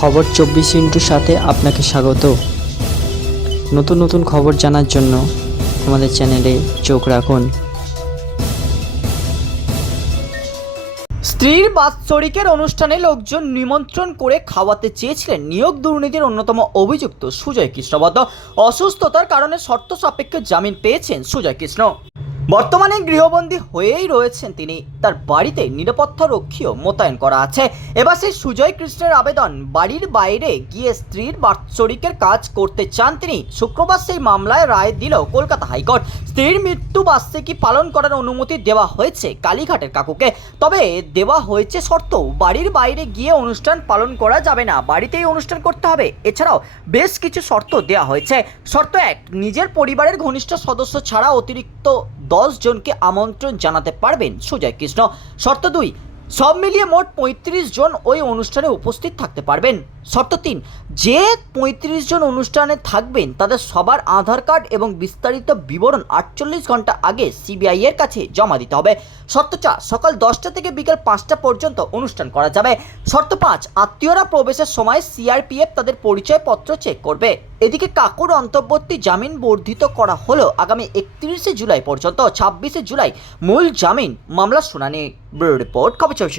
খবর চব্বিশ ইন্টুর সাথে আপনাকে স্বাগত। নতুন নতুন খবর জানার জন্য আমাদের চ্যানেলে চোখ রাখুন। স্ত্রীর বাৎসরিকের অনুষ্ঠানে লোকজন নিমন্ত্রণ করে খাওয়াতে চেয়েছিলেন। নিয়োগ দুর্নীতির অন্যতম অভিযুক্ত সুজয় কৃষ্ণবদ্ধ অসুস্থতার কারণে শর্ত সাপেক্ষে জামিন পেয়েছেন সুজয় কৃষ্ণ। বর্তমানে গৃহবন্দী হয়েই রয়েছেন তিনি। তার বাড়িতে নিরাপত্তা রক্ষীও মোতায়েন করা আছে। এবার সেই সুজয় কৃষ্ণের আবেদন। বাড়ির বাইরে গিয়ে স্ত্রীর বাৎসরিকের কাজ করতে চান তিনি। শুক্রবার সেই মামলায় রায় দিল কলকাতা হাইকোর্ট। স্ত্রীর মৃত্যু বার্ষিকী পালন করার অনুমতি দেওয়া হয়েছে কালীঘাটের কাকুকে। তবে দেওয়া হয়েছে শর্ত বাড়ির বাইরে গিয়ে অনুষ্ঠান পালন করা যাবে না। বাড়িতেই অনুষ্ঠান করতে হবে। এছাড়াও বেশ কিছু শর্ত দেওয়া হয়েছে। শর্ত এক, নিজের পরিবারের ঘনিষ্ঠ সদস্য ছাড়া অতিরিক্ত দশ জনকে আমন্ত্রণ জানাতে পারবেন সুজয় কৃষ্ণ। শর্ত দুই, সব মিলিয়ে মোট পঁয়ত্রিশ জন ওই অনুষ্ঠানে উপস্থিত থাকতে পারবেন। শর্ত তিন, যে পঁয়ত্রিশ জন অনুষ্ঠানে থাকবেন, তাদের সবার আধার কার্ড এবং বিস্তারিত বিবরণ আটচল্লিশ ঘণ্টা আগে সিবিআই এর কাছে জমা দিতে হবে। শর্ত চার, সকাল দশটা থেকে বিকেল পাঁচটা পর্যন্ত অনুষ্ঠান করা যাবে। শর্ত পাঁচ, আত্মীয়রা প্রবেশের সময় সিআরপিএফ তাদের পরিচয়পত্র চেক করবে। এদিকে কাকুর অন্তর্বর্তী জামিন বর্ধিত করা হলো আগামী একত্রিশে জুলাই পর্যন্ত ছাব্বিশে জুলাই মূল জামিন মামলা শুনানি। রিপোর্ট, কবি চব্বিশ